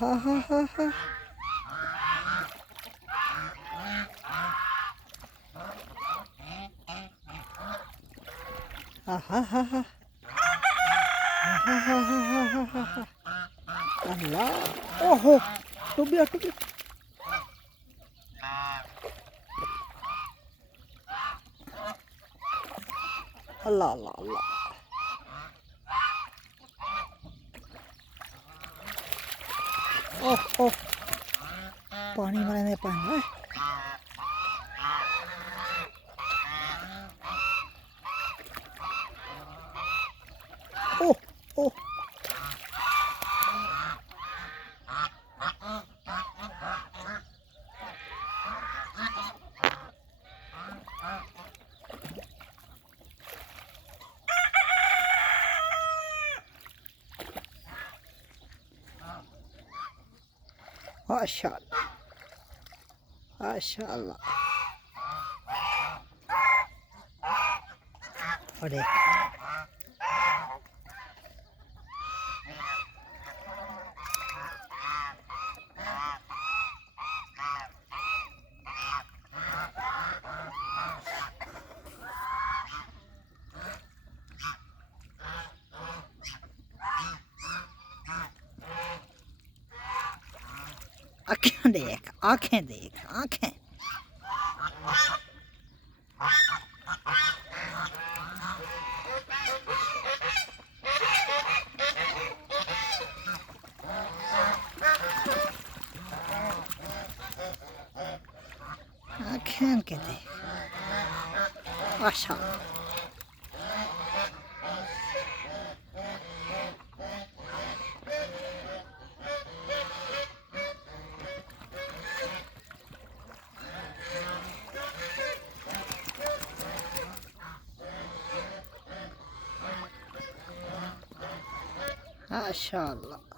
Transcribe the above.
ha ha ha ha. Ha ha ha ha. Ha ha ha ha ha ha ha. Allah. Oh, tubig, tubig. Allah, Allah, Allah. Oh, पानी मारे में पानी है। Oh, maşallah, maşallah. Hadi. आँखें देख, आँखें देख, आँखें। आँखें के देख, माशाल्लाह। माशाल्लाह।